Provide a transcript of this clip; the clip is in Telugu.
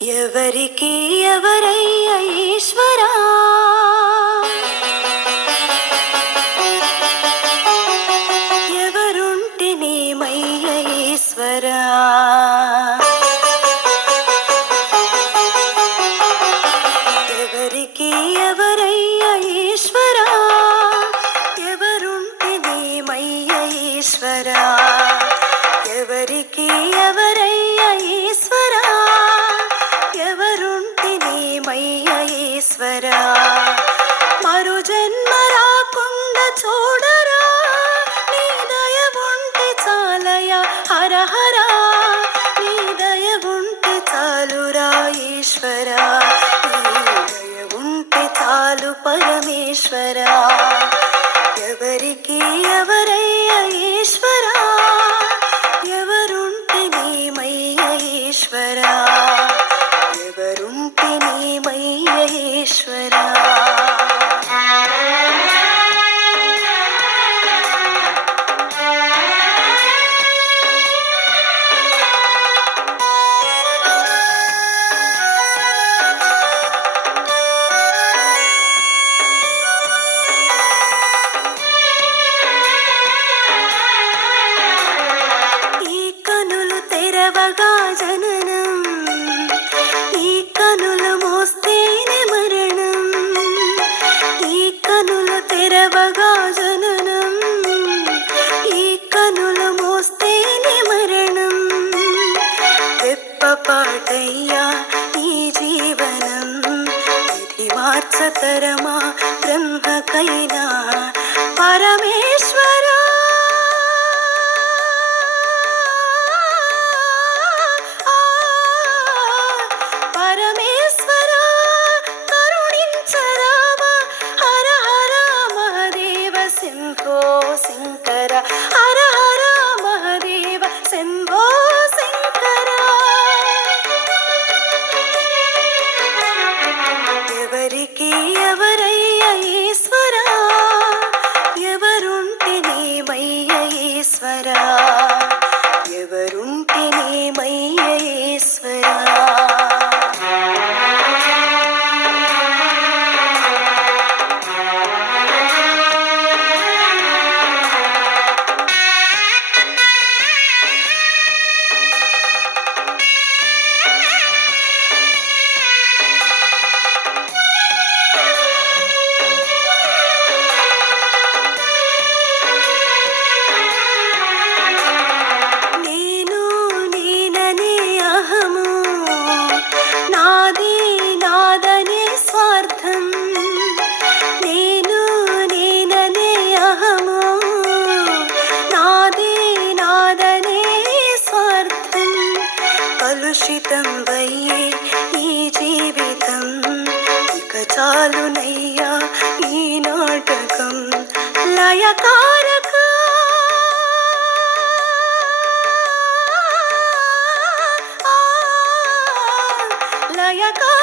ఎవరికి ఎవరయ్య ఈశ్వరా, ఎవరుంటేనేమయ్య ఈశ్వరా. ఎవరికి ఎవరయ్య ఈశ్వరా, ఎవరుంటేనేమయ్య ఈశ్వరా. ఎవరికి ఎవరయ్య ఈశ్వరా, ఎవరుంటేనేమయ్య ఈశ్వరా. మరు జన్మ రాకుండా చూడరా, నీ దయ ఉంటే చాలయా హర హర. నీ దయ ఉంటే చాలురా ఈశ్వరా, నీ దయ ఉంటే చాలు పరమేశ్వరా. ఎవరికి ఎవరయ్య ఈశ్వరా, ఎవరుంటేనేమయ్య ఈశ్వరా. ఎవరుంటేనేమయ్య ఈశ్వరా. ఈ కనులు తెరవగా జననం, ఈ కనులు మోస్తేనే మరణం. ఈ కనులు తెరవగా జననం, ఈ కనులు మోస్తేనే మరణం. రెప్పపాటయ్యా ఈ జీవనం, ఇది మార్చతరమా బ్రహ్మకైనా పరమేశ్వరా. పరమేశ్వరా కరుణించరామా, హర హర మహదేవ శంభో శంకర. హర హర మహదేవ శంభో శంకర. ఎవరికి ఎవరయ్య ఈశ్వరా, ఎవరుంటేనేమయ్య ఈశ్వరా. ఎవరుంటేనేమయ్య ఈశ్వరా. నేను నేననే అహము, నాది నాదనే స్వార్థం. నేను నేననే అహము, నాది నాదనే స్వార్థం. కలుషితం వయ్యే ఈ జీవితం, ఇక చాలునయ్యా ఈ నాటకం. లయకారక లయకారక